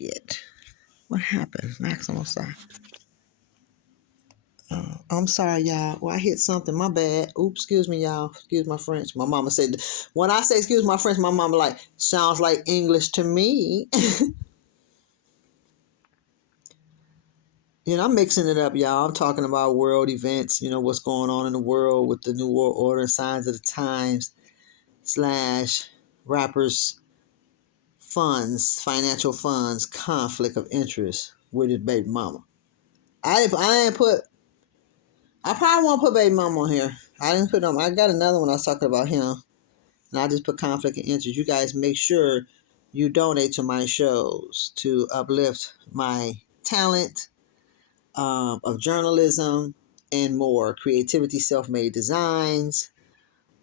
Shit. What happened? Maximum side. I'm sorry, y'all. Well, I hit something. My bad. Oops, excuse me, y'all. Excuse my French. My mama said, when I say excuse my French, my mama like, sounds like English to me. I'm mixing it up, y'all. I'm talking about world events, what's going on in the world with the New World Order, signs of the times, / rappers' funds, financial funds, conflict of interest with his baby mama. I probably won't put baby mama on here. I didn't put them. I got another one I was talking about him. And I just put conflict of interest. You guys make sure you donate to my shows to uplift my talent of journalism and more. Creativity, self-made designs.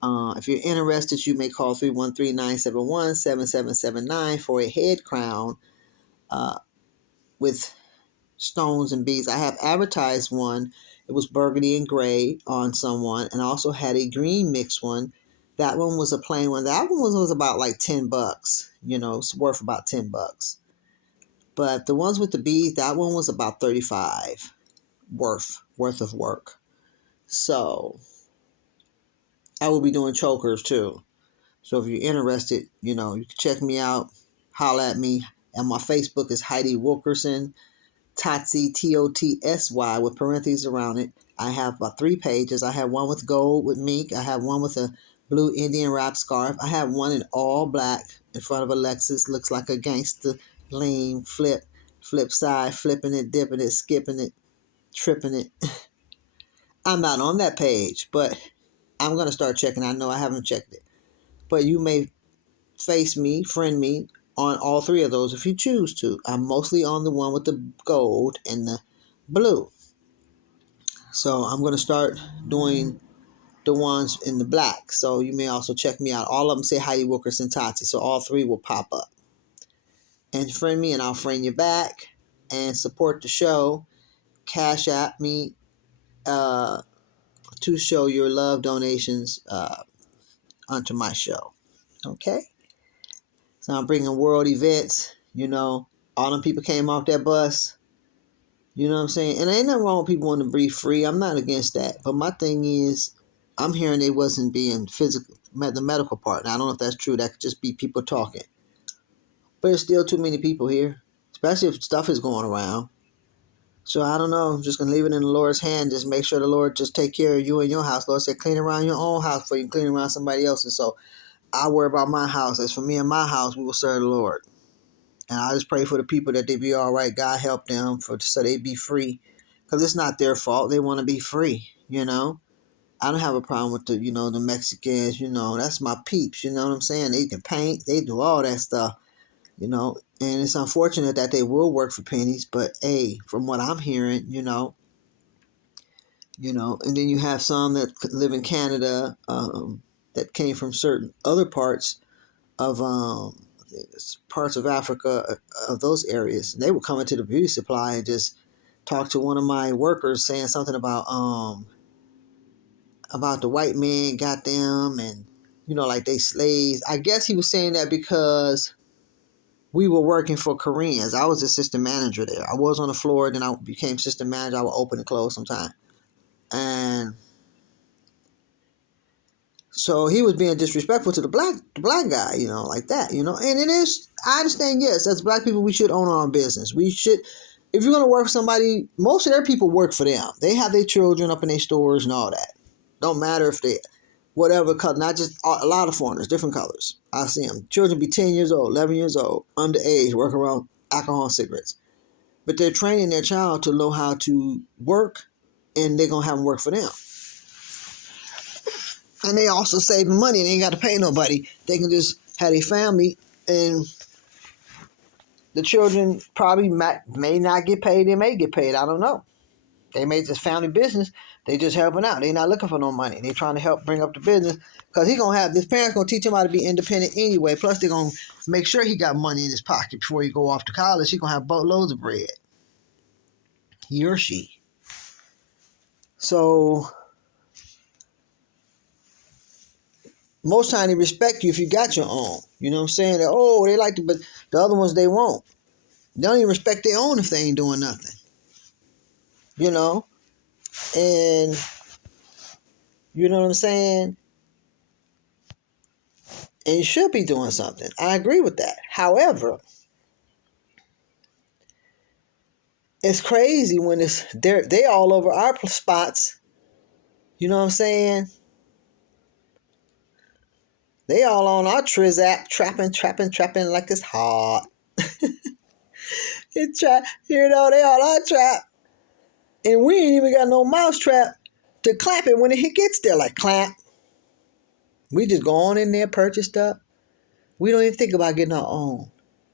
If you're interested, you may call 313-971-7779 for a head crown with stones and beads. I have advertised one. It was burgundy and gray on someone, and I also had a green mix one. That one was a plain one. That one was about like $10. It's worth about $10. But the ones with the beads, that one was about $35 worth of work. So I will be doing chokers too. So if you're interested, you can check me out, holla at me. And my Facebook is Heidi Wilkerson. Totsy, Totsy, with parentheses around it. I have about 3 pages. I have one with gold with mink. I have one with a blue Indian wrap scarf. I have one in all black in front of a Lexus. Looks like a gangster, lean, flip side, flipping it, dipping it, skipping it, tripping it. I'm not on that page, but I'm going to start checking. I know I haven't checked it. But you may friend me on all 3 of those if you choose to. I'm mostly on the one with the gold and the blue. So I'm going to start doing the ones in the black. So you may also check me out. All of them say Heidi Wilkerson Tati. So all 3 will pop up. And friend me and I'll friend you back. And support the show. Cash App me to show your love donations onto my show. Okay? So I'm bringing world events. All them people came off that bus. You know what I'm saying? And ain't nothing wrong with people wanting to breathe free. I'm not against that. But my thing is, I'm hearing they wasn't being physical, the medical part. Now, I don't know if that's true. That could just be people talking. But there's still too many people here, especially if stuff is going around. So I don't know. I'm just going to leave it in the Lord's hand. Just make sure the Lord just take care of you and your house. Lord said, clean around your own house before you clean around somebody else's. So I worry about my house. As for me and my house, we will serve the Lord. And I just pray for the people that they be all right. God help them so they be free. Because it's not their fault. They want to be free, I don't have a problem with the Mexicans, that's my peeps, you know what I'm saying? They can paint, they do all that stuff, and it's unfortunate that they will work for pennies, but hey, from what I'm hearing, and then you have some that live in Canada that came from certain other parts of Africa, of those areas. They would come into the beauty supply and just talk to one of my workers saying something about the white man got them and, like they slaves. I guess he was saying that because we were working for Koreans. I was assistant manager there. I was on the floor, then I became assistant manager. I would open and close sometime. And so he was being disrespectful to the black guy, like that, and it is, I understand, yes, as black people, we should own our own business. We should, if you're going to work for somebody, most of their people work for them. They have their children up in their stores and all that. Don't matter if they, whatever color, not just a lot of foreigners, different colors. I see them. Children be 10 years old, 11 years old, underage, working around alcohol and cigarettes. But they're training their child to know how to work, and they're going to have them work for them. And they also saving money. They ain't got to pay nobody. They can just have a family, and the children probably may not get paid. They may get paid. I don't know. They made this family business. They just helping out. They not looking for no money. They trying to help bring up the business because his parents gonna teach him how to be independent anyway. Plus they gonna make sure he got money in his pocket before he go off to college. He gonna have boatloads of bread. He or she. So most time they respect you if you got your own. You know what I'm saying? Oh, they like to, but the other ones they won't. They don't even respect their own if they ain't doing nothing. You know? And you know what I'm saying? And you should be doing something. I agree with that. However, it's crazy when they all over our spots. You know what I'm saying? They all on our Triz app, trapping like it's hot. You know, they all our trap. And we ain't even got no mouse trap to clap it when it gets there. Like, clap. We just go on in there, purchase stuff. We don't even think about getting our own.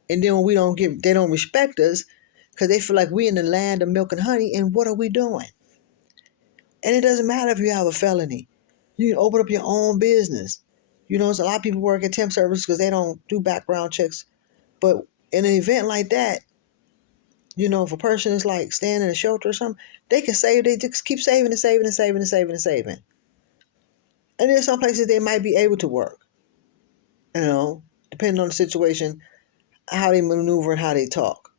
And then when we don't get, they don't respect us because they feel like we in the land of milk and honey. And what are we doing? And it doesn't matter if you have a felony. You can open up your own business. You know, there's a lot of people work at temp services because they don't do background checks. But in an event like that, you know, if a person is like staying in a shelter or something, they can save. They just keep saving and saving and saving and saving and saving. And there's some places they might be able to work. You know, depending on the situation, how they maneuver and how they talk.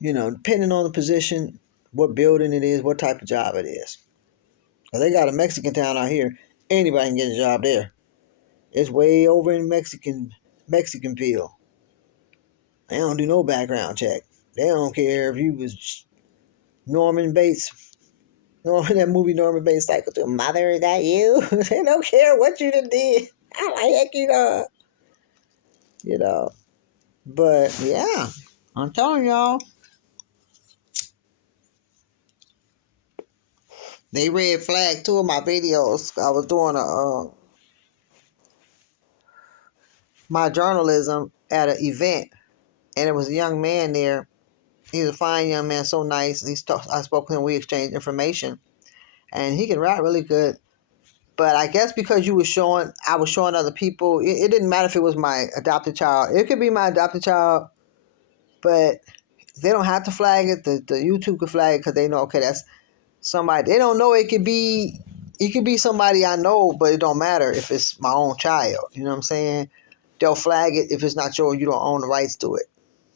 You know, depending on the position, what building it is, what type of job it is. Cause they got a Mexican town out here. Anybody can get a job there. It's way over in Mexicanville. They don't do no background check. They don't care if you was Norman Bates. Norman, that movie Norman Bates cycle to mother, is that you? They don't care what you done did. I like it, you know. But yeah, I'm telling y'all, they red flagged two of my videos. I was doing my journalism at an event, and there was a young man there. He was a fine young man, so nice. I spoke with him. We exchanged information, and he can rap really good. But I guess because I was showing other people. It didn't matter if it was my adopted child. It could be my adopted child, but they don't have to flag it. The YouTube could flag it because they know, okay, that's somebody. They don't know it could be somebody I know, but it don't matter if it's my own child. You know what I'm saying? They'll flag it if it's not yours. You don't own the rights to it.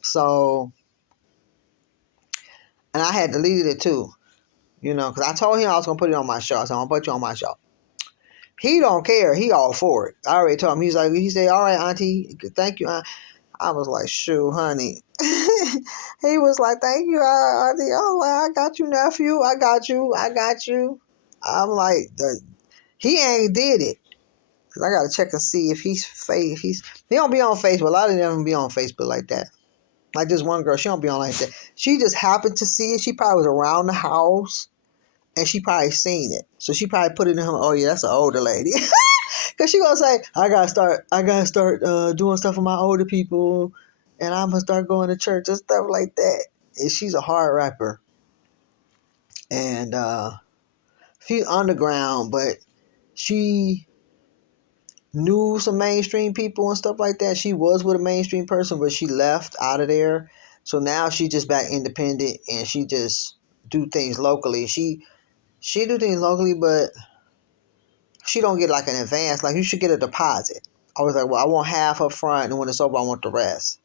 So, and I had deleted it too. You know, because I told him I was gonna put it on my show. I said, I'm gonna put you on my show. He don't care. He all for it. I already told him. He said, all right, auntie, thank you. I was like, shoot, honey. He was like, thank you, auntie. I was like, I got you, nephew. I got you. I'm like, he ain't did it. Cause I gotta check and see if he don't be on Facebook. A lot of them be on Facebook like that. Like this one girl, she don't be on like that. She just happened to see it. She probably was around the house and she probably seen it. So she probably put it in her, oh yeah, that's an older lady. Cause she gonna say, I gotta start doing stuff for my older people and I'm gonna start going to church and stuff like that. And she's a hard rapper. And she's underground, but she knew some mainstream people and stuff like that. She was with a mainstream person, but she left out of there. So now she just back independent and she just do things locally. She do things locally, but she don't get like an advance. Like you should get a deposit. I was like, well, I want half up front, and when it's over, I want the rest.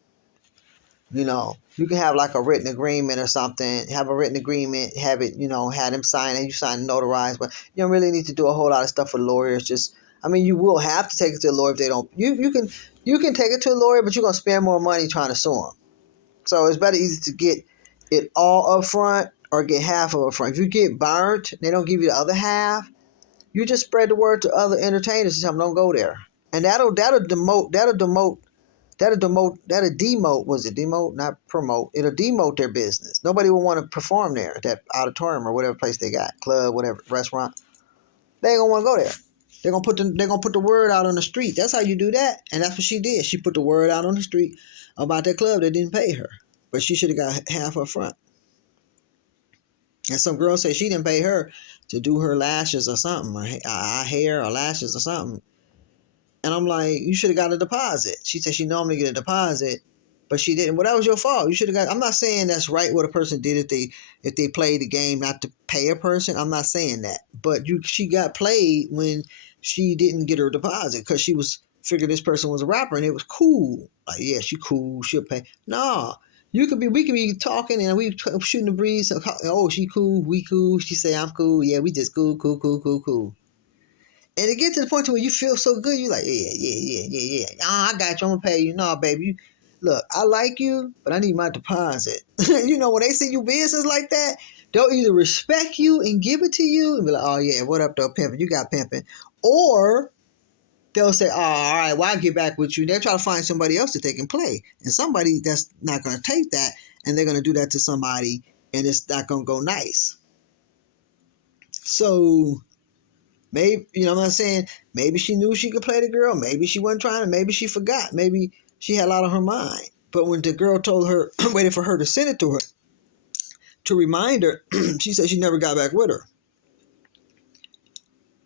You know, you can have like a written agreement or something. Have a written agreement, have it, you know, have them sign it. You sign and notarize, but you don't really need to do a whole lot of stuff for lawyers. Just, I mean, you will have to take it to a lawyer if they don't. You can take it to a lawyer, but you're gonna spend more money trying to sue them. So it's better either to get it all up front or get half of it up front. If you get burnt, they don't give you the other half. You just spread the word to other entertainers and tell them don't go there, and that'll demote. That'll demote. Was it demote? Not promote. It'll demote their business. Nobody will want to perform there at that auditorium or whatever place they got, club, whatever, restaurant. They ain't gonna want to go there. They're gonna put the word out on the street. That's how you do that. And that's what she did. She put the word out on the street about that club that didn't pay her. But she should have got half up front. And some girl said she didn't pay her to do her lashes or something, or hair or lashes or something. And I'm like, you should have got a deposit. She said she normally get a deposit, but she didn't. Well, that was your fault. You should have got. I'm not saying that's right what a person did if they played the game not to pay a person. I'm not saying that, but she got played when she didn't get her deposit because she was figured this person was a rapper and it was cool. Like, yeah, she cool, she'll pay. Nah, we could be talking and we shooting the breeze. Oh, she cool, we cool. She say I'm cool. Yeah, we just cool, cool, cool, cool, cool. And it get to the point where you feel so good, you like, yeah. I got you. I'm gonna pay you. No, baby, look, I like you, but I need my deposit. You know, when they see you business like that, they'll either respect you and give it to you and be like, oh yeah, what up though, pimping? You got pimping, or they'll say, oh, all right, well, I'll get back with you. They'll try to find somebody else that they can play. And somebody that's not going to take that, and they're going to do that to somebody, and it's not going to go nice. So, maybe, you know what I'm saying? Maybe she knew she could play the girl. Maybe she wasn't trying to. Maybe she forgot. Maybe she had a lot on her mind. But when the girl told her, waited for her to send it to her, to remind her, she said she never got back with her.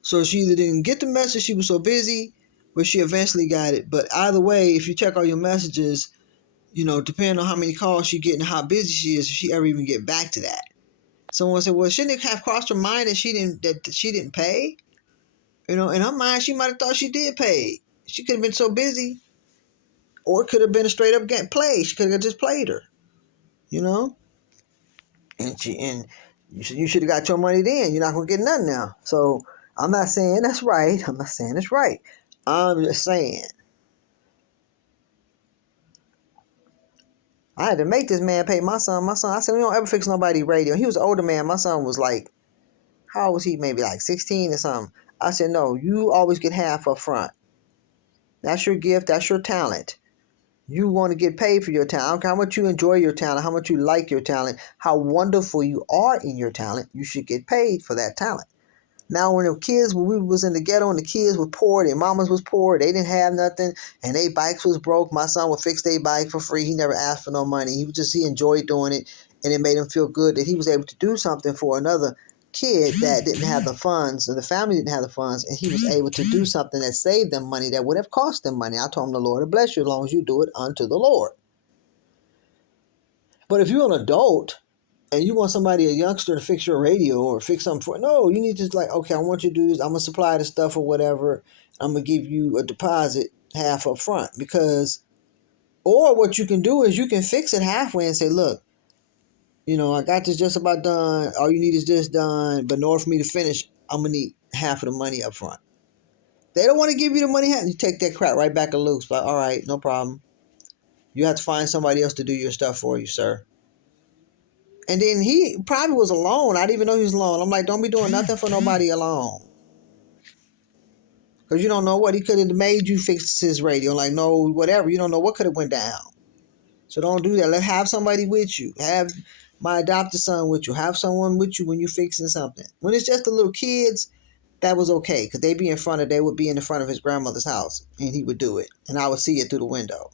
So she either didn't get the message, she was so busy, but she eventually got it. But either way, if you check all your messages, you know, depending on how many calls she get and how busy she is, if she ever even get back to that. Someone said, well, shouldn't it have crossed her mind that she didn't pay? You know, in her mind, she might have thought she did pay. She could have been so busy, or it could have been a straight up play. She could have just played her, you know. And you should have got your money then. You're not gonna get nothing now. So I'm not saying that's right. I'm not saying it's right. I'm just saying I had to make this man pay my son. I said, we don't ever fix nobody radio. He was an older man. My son was like, how old was he? Maybe like 16 or something. I said, no, you always get half up front. That's your gift. That's your talent. You want to get paid for your talent. I don't care how much you enjoy your talent, how much you like your talent, how wonderful you are in your talent. You should get paid for that talent. Now, when we was in the ghetto and the kids were poor, their mamas was poor, they didn't have nothing, and their bikes was broke, my son would fix their bike for free. He never asked for no money. He enjoyed doing it, and it made him feel good that he was able to do something for another kid that didn't have the funds, or the family didn't have the funds, and he was able to do something that saved them money that would have cost them money. I told him the Lord will bless you as long as you do it unto the Lord. But if you're an adult and you want somebody, a youngster, to fix your radio or fix something for it, no, you need to like, okay, I want you to do this. I'm going to supply the stuff or whatever. I'm going to give you a deposit half up front or what you can do is you can fix it halfway and say, look, you know, I got this just about done. All you need is this done. But in order for me to finish, I'm going to need half of the money up front. They don't want to give you the money. You take that crap right back and loose. Like, all right, no problem. You have to find somebody else to do your stuff for you, sir. And then he probably was alone. I didn't even know he was alone. I'm like, don't be doing nothing for nobody alone. Because you don't know what he could have made you fix his radio. Like, no, whatever. You don't know what could have went down. So don't do that. Have somebody with you. Have my adopted son with you. Have someone with you when you're fixing something. When it's just the little kids, that was okay. Because they would be in the front of his grandmother's house. And he would do it. And I would see it through the window.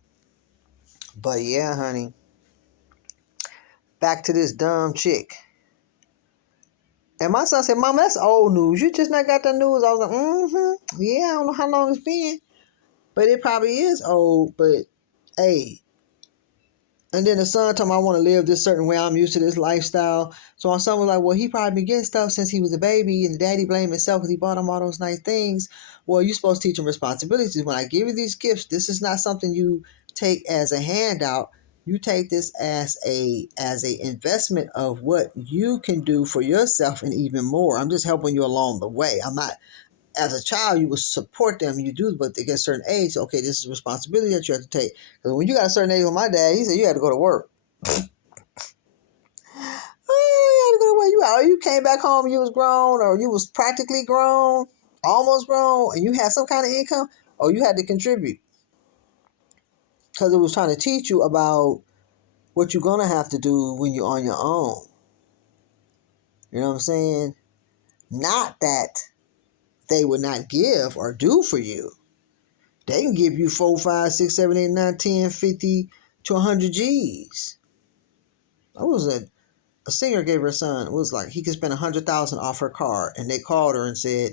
But yeah, honey. Back to this dumb chick. And my son said, Mama, that's old news. You just not got the news. I was like, yeah, I don't know how long it's been. But it probably is old. But, hey. And then the son told me, I want to live this certain way. I'm used to this lifestyle. So my son was like, well, he probably been getting stuff since he was a baby. And the daddy blamed himself because he bought him all those nice things. Well, you're supposed to teach him responsibilities. When I give you these gifts, this is not something you take as a handout. You take this as a investment of what you can do for yourself and even more. I'm just helping you along the way. I'm not, as a child, you will support them. You do, but they get a certain age. Okay, this is a responsibility that you have to take. Because when you got a certain age, with my dad, he said you had to go to work. Oh, you had to go to work. You came back home, you was grown, or you was practically grown, almost grown, and you had some kind of income, or you had to contribute. Because it was trying to teach you about what you're going to have to do when you're on your own. You know what I'm saying? Not that they would not give or do for you. They can give you 4, 5, 6, 7, 8, 9, 10, 50 to 100 G's. I was a singer gave her son, it was like he could spend 100,000 off her car. And they called her and said,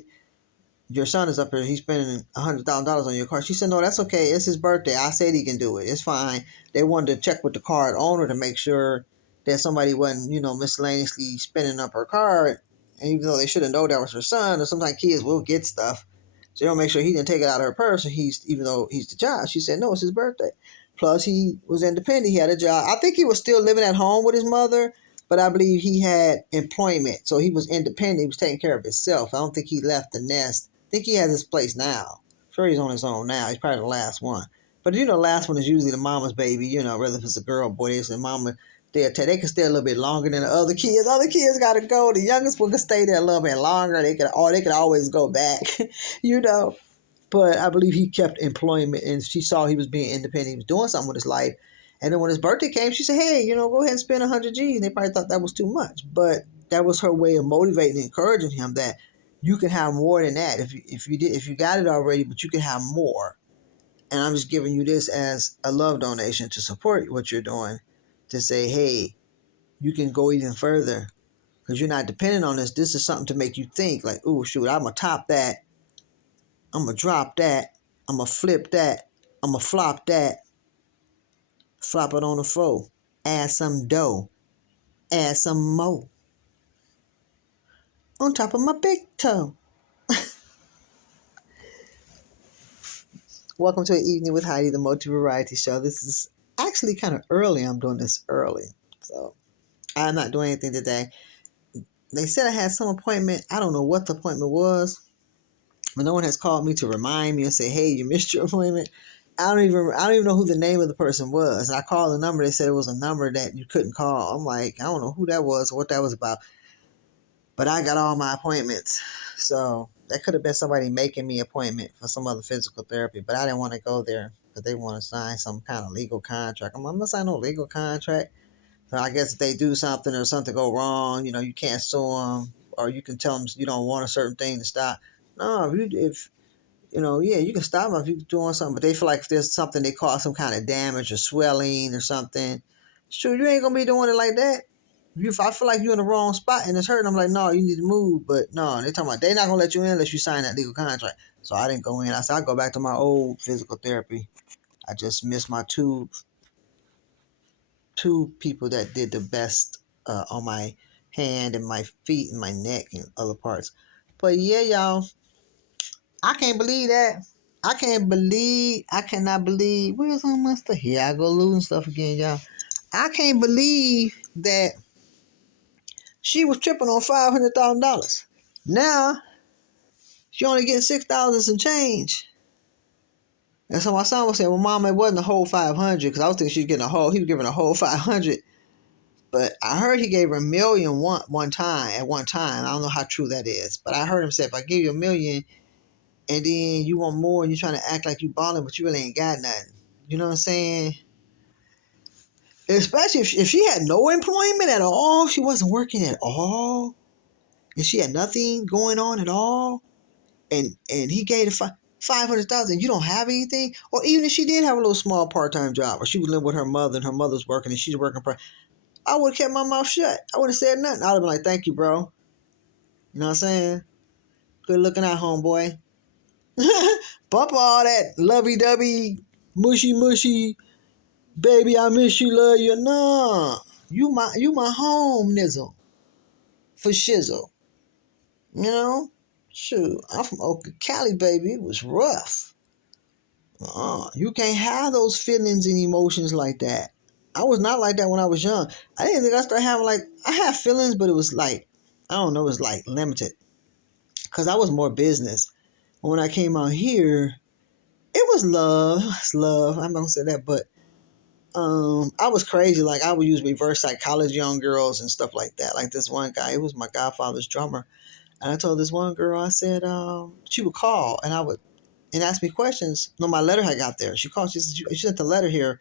your son is up here, he's spending $100,000 on your car. She said, no, that's okay. It's his birthday. I said he can do it. It's fine. They wanted to check with the card owner to make sure that somebody wasn't, miscellaneously spending up her card. And even though they should have known that was her son, or sometimes kids will get stuff So they don't make sure he didn't take it out of her purse. And even though he's the child, she said no, it's his birthday. Plus, he was independent. He had a job. I think he was still living at home with his mother, but I believe he had employment, so he was independent. He was taking care of himself. I don't think he left the nest. I think he has his place now. I'm sure he's on his own now. He's probably the last one. But the last one is usually the mama's baby. Whether if it's a girl or boy, it's the mama. They can stay a little bit longer than the other kids. Other kids gotta go. The youngest one can stay there a little bit longer. They could always go back. you know. But I believe he kept employment, and she saw he was being independent. He was doing something with his life. And then when his birthday came, she said, "Hey, go ahead and spend 100 G's." And they probably thought that was too much, but that was her way of motivating and encouraging him that you can have more than that. If you got it already, but you can have more. And I'm just giving you this as a love donation to support what you're doing, to say, hey, you can go even further because you're not dependent on this. This is something to make you think like, oh, shoot, I'm going to top that. I'm going to drop that. I'm going to flip that. I'm going to flop that. Flop it on the floor. Add some dough. Add some more. On top of my big toe. Welcome to an Evening with Heidi, the multi-variety show. This is actually kind of early. I'm doing this early. So I'm not doing anything today. They said I had some appointment. I don't know what the appointment was. But no one has called me to remind me and say, hey, you missed your appointment. I don't even know who the name of the person was. And I called the number. They said it was a number that you couldn't call. I'm like, I don't know who that was or what that was about. But I got all my appointments. So that could have been somebody making me an appointment for some other physical therapy. But I didn't want to go there because they want to sign some kind of legal contract. I'm not going to sign no legal contract. So I guess if they do something or something go wrong, you can't sue them. Or you can tell them you don't want a certain thing to stop. No, you can stop them if you're doing something. But they feel like if there's something they cause some kind of damage or swelling or something, sure, you ain't going to be doing it like that. If I feel like you're in the wrong spot and it's hurting, I'm like, no, you need to move. But no, they're talking about they're not going to let you in unless you sign that legal contract. So I didn't go in. I said, I'll go back to my old physical therapy. I just missed my two people that did the best on my hand and my feet and my neck and other parts. But yeah, y'all, I can't believe that. I cannot believe, where's all my stuff? Here I go losing stuff again, y'all. I can't believe that she was tripping on $500,000. Now, she only getting 6,000 some change. And so my son was saying, well, Mom, it wasn't a whole 500 because I was thinking he was giving a whole 500. But I heard he gave her $1 million one time. At one time. I don't know how true that is. But I heard him say, if I give you $1 million and then you want more and you're trying to act like you balling, but you really ain't got nothing. You know what I'm saying? Especially if she had no employment at all, she wasn't working at all, and she had nothing going on at all, and he gave her 500,000. You don't have anything, or even if she did have a little small part-time job, or she was living with her mother and her mother's working and she's working for, I would have kept my mouth shut. I would have said nothing. I would have been like, thank you, bro. You know what I'm saying? Good looking out, homeboy. Bump all that lovey-dovey, mushy, baby, I miss you, love you. No, you my home nizzle for shizzle. Shoot, I'm from Oka Cali, baby. It was rough. You can't have those feelings and emotions like that. I was not like that when I was young. I didn't think I started having I had feelings, but it was like, I don't know, it was like limited. Because I was more business. When I came out here, it was love. It's love. I'm not going to say that, but I was crazy. Like, I would use reverse psychology on girls and stuff like that. Like this one guy, it was my godfather's drummer. And I told this one girl, I said, she would call and ask me questions. No, my letter had got there. She called, she said, she sent the letter here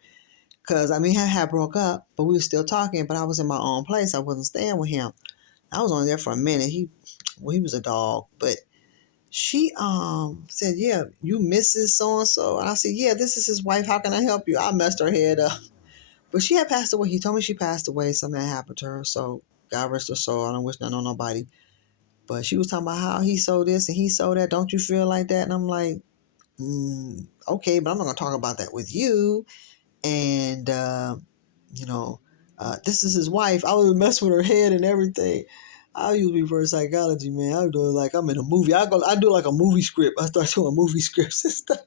because, I had broke up, but we were still talking, but I was in my own place. I wasn't staying with him. I was only there for a minute. He was a dog, but she said, yeah, you Mrs. So-and-so. And I said, yeah, this is his wife. How can I help you? I messed her head up. But she had passed away. He told me she passed away. Something had happened to her. So God rest her soul. I don't wish nothing on nobody. But she was talking about how he sold this and he sold that. Don't you feel like that? And I'm like, okay, but I'm not going to talk about that with you. And, this is his wife. I was messing with her head and everything. I use reverse psychology, man. I do it like I'm in a movie. I do like a movie script. I start doing movie scripts and stuff.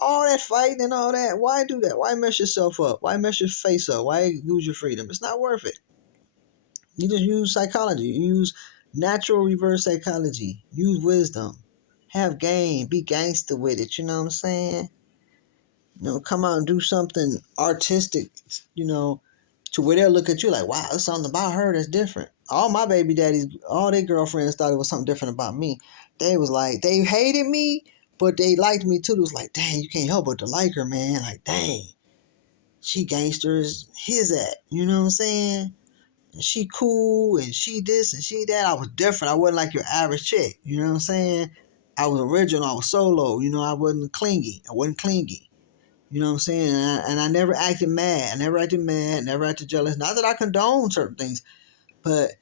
All that fighting and all that. Why do that? Why mess yourself up? Why mess your face up? Why lose your freedom? It's not worth it. You just use psychology. You use natural reverse psychology. Use wisdom. Have game. Be gangster with it. You know what I'm saying? Come out and do something artistic, to where they'll look at you like, wow, there's something about her that's different. All my baby daddies, all their girlfriends thought it was something different about me. They was like, they hated me, but they liked me too. It was like, dang, you can't help but to like her, man. Like, dang, she gangsters, his at. You know what I'm saying? And she cool, and she this, and she that. I was different. I wasn't like your average chick. You know what I'm saying? I was original. I was solo. I wasn't clingy. I wasn't clingy. You know what I'm saying? And I never acted mad. I never acted mad. Never acted jealous. Not that I condone certain things, but I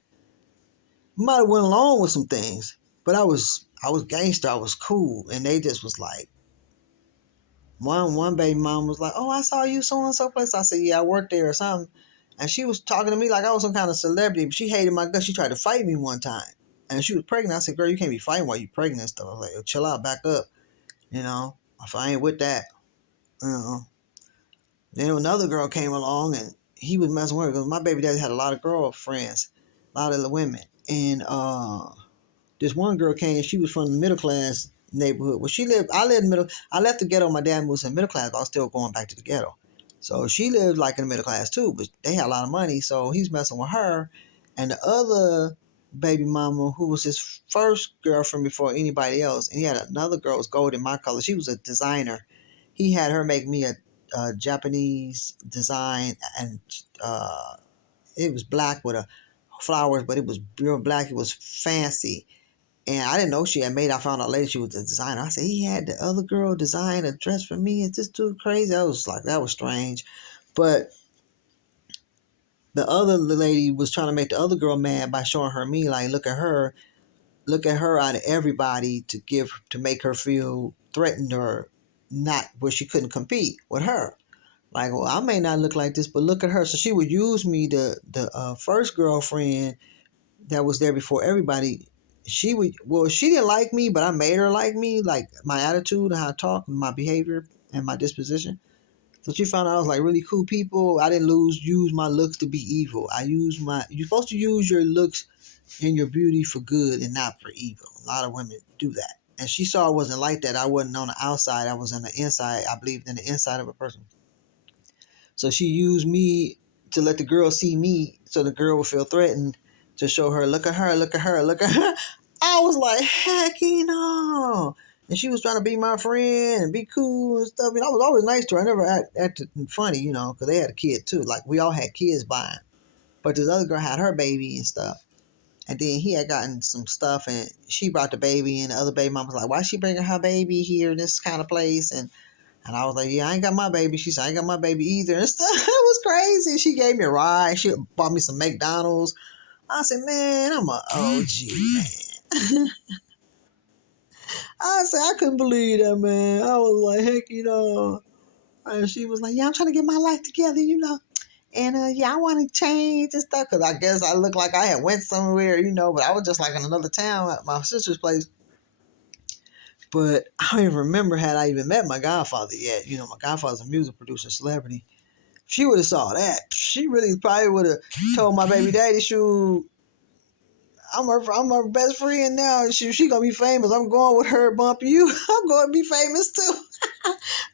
might have went along with some things. But I was gangster. I was cool, and they just was like, one baby mom was like, "Oh, I saw you so and so place." I said, "Yeah, I worked there or something." And she was talking to me like I was some kind of celebrity. But she hated my guts. She tried to fight me one time, and she was pregnant. I said, "Girl, you can't be fighting while you're pregnant and stuff." I was like, "Chill out, back up." If I ain't with that, you know. Then another girl came along and he was messing with her because my baby daddy had a lot of girlfriends, a lot of the women. And this one girl came, she was from the middle class neighborhood. Well, I lived in middle, I left the ghetto, my dad was in middle class, but I was still going back to the ghetto. So she lived like in the middle class too, but they had a lot of money, so he's messing with her. And the other baby mama, who was his first girlfriend before anybody else, and he had another girl who was gold in my color. She was a designer. He had her make me a Japanese design, and it was black with a flowers, but it was pure black. It was fancy, and I didn't know she had made. I found out later she was a designer. I said he had the other girl design a dress for me. Is this too crazy? I was like, that was strange, but the other lady was trying to make the other girl mad by showing her me like, look at her out of everybody to make her feel threatened or not, where she couldn't compete with her. Like, well, I may not look like this, but look at her. So she would use me, the first girlfriend that was there before everybody. She didn't like me, but I made her like me, like my attitude and how I talk, and my behavior and my disposition. So she found out I was like really cool people. I didn't use my looks to be evil. You're supposed to use your looks and your beauty for good and not for evil. A lot of women do that. And she saw I wasn't like that. I wasn't on the outside. I was on the inside. I believed in the inside of a person. So she used me to let the girl see me so the girl would feel threatened, to show her, look at her, look at her, look at her. I was like, heck no. And she was trying to be my friend and be cool and stuff. And I was always nice to her. I never acted funny, because they had a kid too. Like, we all had kids by him. But this other girl had her baby and stuff. And then he had gotten some stuff, and she brought the baby, and the other baby mom was like, why is she bringing her baby here in this kind of place? And I was like, yeah, I ain't got my baby. She said, I ain't got my baby either. And stuff. It was crazy. She gave me a ride. She bought me some McDonald's. I said, man, I'm an OG, man. I said, I couldn't believe that, man. I was like, heck. And she was like, yeah, I'm trying to get my life together. And, yeah, I want to change and stuff. Because I guess I looked like I had went somewhere, but I was just like in another town at my sister's place. But I don't even remember had I even met my godfather yet. My godfather's a music producer, celebrity. If she would have saw that, she really probably would have told my baby daddy, shoot, I'm her best friend now. She gonna be famous. I'm going with her, bump you. I'm going to be famous too.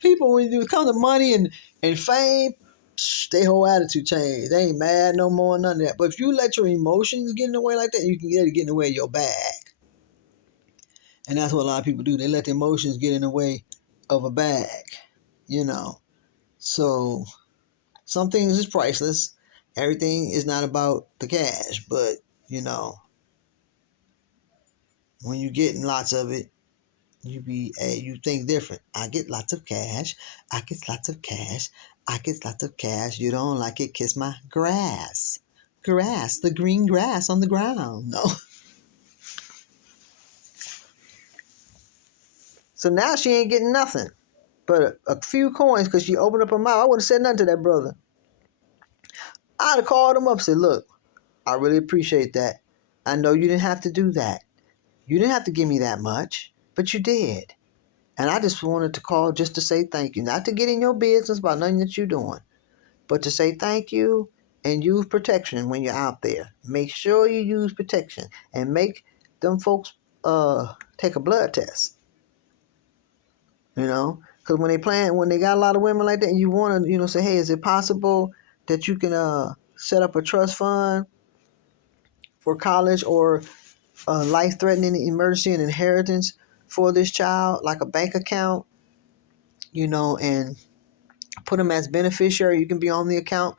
People, when it comes to money and fame, their whole attitude change. They ain't mad no more, none of that. But if you let your emotions get in the way like that, you can get in the way of your bag. And that's what a lot of people do. They let the emotions get in the way of a bag, So some things is priceless. Everything is not about the cash, but, when you're getting lots of it, you think different. I get lots of cash. I get lots of cash. I get lots of cash. You don't like it? Kiss my grass. Grass, the green grass on the ground. No. So now she ain't getting nothing but a few coins because she opened up her mouth. I would have said nothing to that brother. I'd have called him up and said, look, I really appreciate that, I know you didn't have to do that. You didn't have to give me that much, but you did. And I just wanted to call just to say thank you. Not to get in your business about nothing that you're doing, but to say thank you and use protection when you're out there. Make sure you use protection and make them folks take a blood test. You know, because when they got a lot of women like that, and you want to, say, hey, is it possible that you can set up a trust fund for college or life-threatening emergency and inheritance for this child, like a bank account, and put them as beneficiary. You can be on the account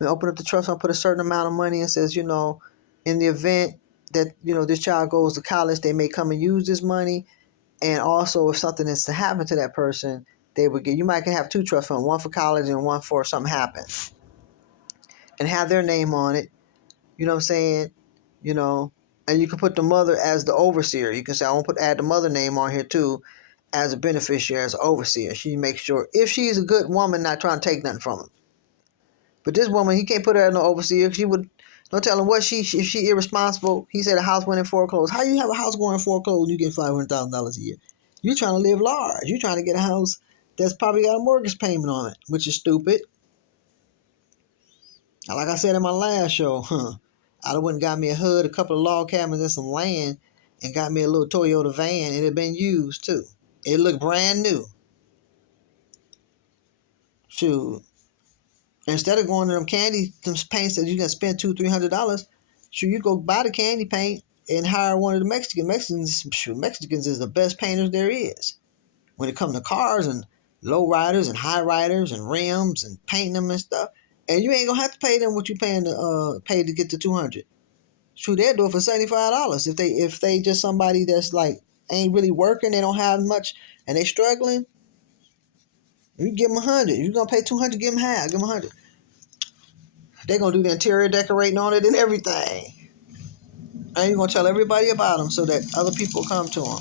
and open up the trust fund, put a certain amount of money and says, in the event that, this child goes to college, they may come and use this money. And also, if something is to happen to that person, they would you might have two trust funds, one for college and one for something happens, and have their name on it. You know what I'm saying? And you can put the mother as the overseer. You can say, I want to add the mother name on here too, as a beneficiary, as an overseer. She makes sure, if she's a good woman, not trying to take nothing from him. But this woman, he can't put her as no overseer. She would, don't tell him what if she irresponsible. He said a house went in foreclosed. How you have a house going in foreclosed and you get $500,000 a year? You're trying to live large. You're trying to get a house that's probably got a mortgage payment on it, which is stupid. Like I said in my last show, I went and got me a hood, a couple of log cabins, and some land, and got me a little Toyota van. It had been used too. It looked brand new. Shoot. Instead of going to them paints that you can spend $200-$300, shoot, you go buy the candy paint and hire one of the Mexicans. Shoot, Mexicans is the best painters there is when it comes to cars and low riders and high riders and rims and painting them and stuff. And you ain't gonna have to pay them what you pay to get to $200. Shoot, they'll do it for $75 if they just somebody that's like ain't really working, they don't have much, and they struggling. You give them $100. If you're gonna pay $200, give them half. Give them $100. They're gonna do the interior decorating on it and everything, and you're gonna tell everybody about them so that other people come to them.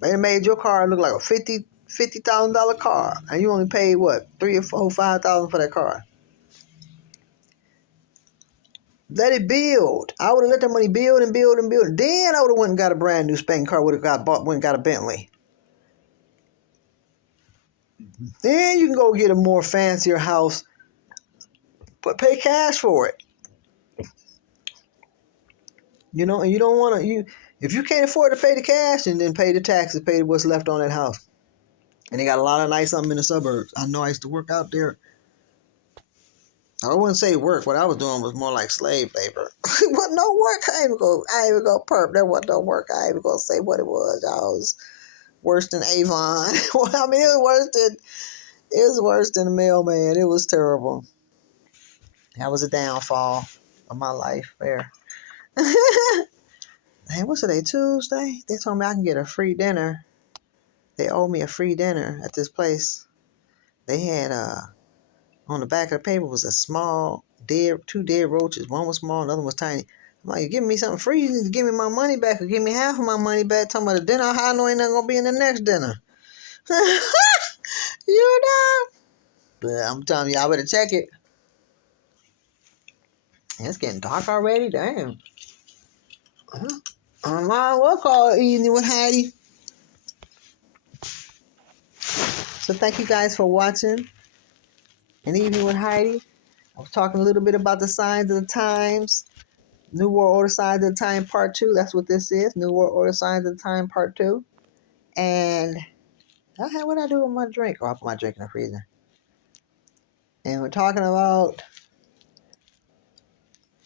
They made your car look like a $50,000 car, and you only paid what, $3,000 or $5,000 for that car. Let it build. I would have let that money build and build and build. Then I would have went and got a brand new spanking car. Went and got a Bentley. Then you can go get a more fancier house, but pay cash for it. And you don't want to. If you can't afford to pay the cash, and then pay the taxes, pay what's left on that house. And they got a lot of nice something in the suburbs. I know I used to work out there. I wouldn't say work. What I was doing was more like slave labor. What no work? I ain't even go perp. That wasn't no work. I ain't even gonna say what it was. Y'all, was worse than Avon. Well, I mean, it was worse than the mailman. It was terrible. That was a downfall of my life there. Hey, what's today? Tuesday? They told me I can get a free dinner. They owe me a free dinner at this place. They had on the back of the paper was a small two dead roaches. One was small, another was tiny. I'm like, you giving me something free? You need to give me my money back or give me half of my money back. Talking about the dinner. How I know ain't nothing gonna be in the next dinner. You know? But I'm telling you, I better check it. It's getting dark already. Damn. We'll call it Evening with Heidi. So thank you guys for watching An Evening with Heidi. I was talking a little bit about the signs of the times. New World Order Signs of the Time Part 2. That's what this is. New World Order Signs of the Time Part 2. And what did I do with my drink? Oh, I put my drink in the freezer. And we're talking about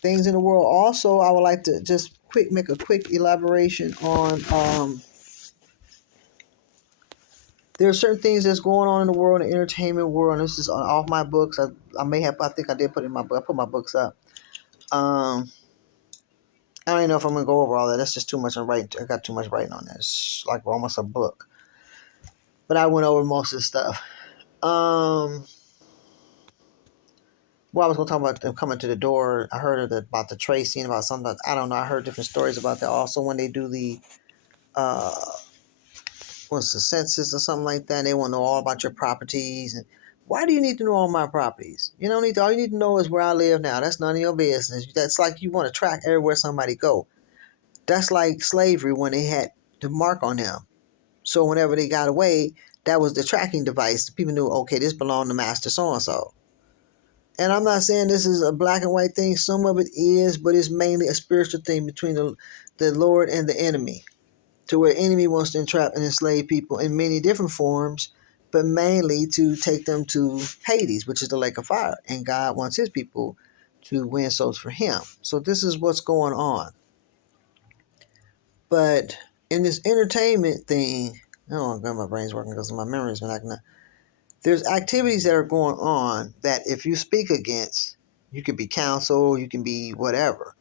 things in the world. Also, I would like to just make a quick elaboration on there are certain things that's going on in the world, in the entertainment world, and this is off my books. I think I did put it in my book. I put my books up. I don't even know if I'm gonna go over all that. That's just too much writing. I got too much writing on this. It's like almost a book. But I went over most of the stuff. Well, I was gonna talk about them coming to the door. I heard about the tracing, about something. I don't know. I heard different stories about that. Also, when they do the what's the census or something like that, they want to know all about your properties and Why do you need to know all my properties? You don't need to, all you need to know is where I live now. That's none of your business. That's like you want to track everywhere somebody go. That's like slavery when they had the mark on them. So whenever they got away, that was the tracking device. People knew, okay, this belonged to Master so and so. And I'm not saying this is a black and white thing. Some of it is, but it's mainly a spiritual thing between the Lord and the enemy, to where enemy wants to entrap and enslave people in many different forms, but mainly to take them to Hades, which is the lake of fire. And God wants his people to win souls for him. So this is what's going on. But in this entertainment thing, I don't know, my brain's working because my memory's been acting up. There's activities that are going on that if you speak against, you could be counseled, you can be whatever.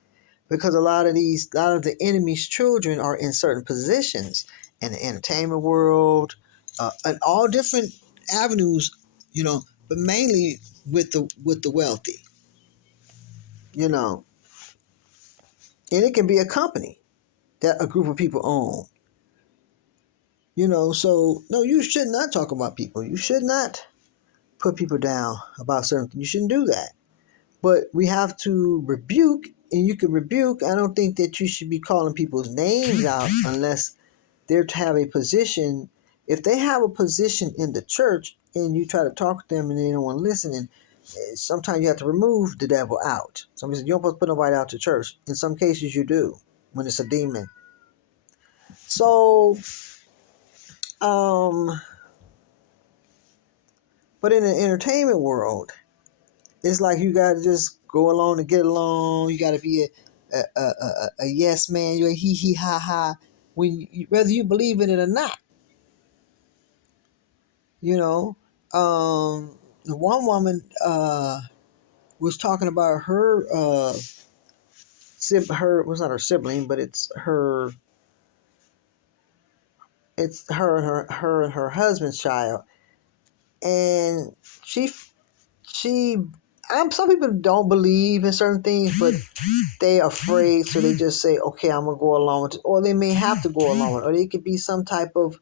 Because a lot of the enemy's children are in certain positions in the entertainment world, and all different avenues, but mainly with the wealthy, you know, and it can be a company that a group of people own, So no, you should not talk about people. You should not put people down about certain things. You shouldn't do that. But we have to rebuke, and you can rebuke. I don't think that you should be calling people's names out unless they're to have a position. If they have a position in the church and you try to talk to them and they don't want to listen, and sometimes you have to remove the devil out. Somebody said you don't supposed to put nobody out to church. In some cases you do when it's a demon. So, but in the entertainment world, it's like you got to just go along to get along. You got to be a yes man. You're a hee hee ha ha. Whether you believe in it or not, you know. The one woman was talking about her her was not her sibling, but it's her and her husband's child, and she some people don't believe in certain things, but they afraid, so they just say, okay, I'm gonna go along with it, or they may have to go along with it, or it could be some type of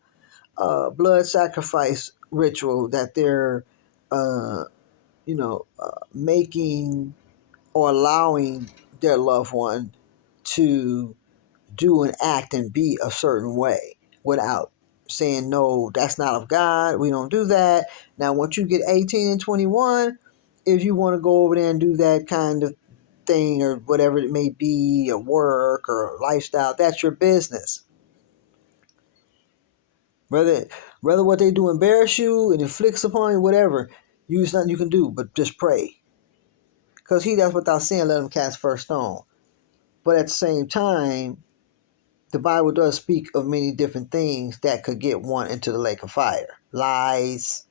blood sacrifice ritual that they're making or allowing their loved one to do and act and be a certain way without saying, no, that's not of God. We don't do that. Now, once you get 18 and 21, if you want to go over there and do that kind of thing or whatever it may be, or work or lifestyle, that's your business. Whether what they do embarrass you and inflicts upon you, whatever, there's nothing you can do but just pray. Because he that's without sin, let him cast first stone. But at the same time, the Bible does speak of many different things that could get one into the lake of fire. Lies,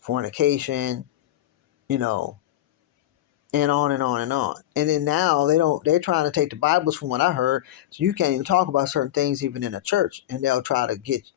fornication, and on and on and on. And then now they're trying to take the Bibles from what I heard, so you can't even talk about certain things even in a church, and they'll try to get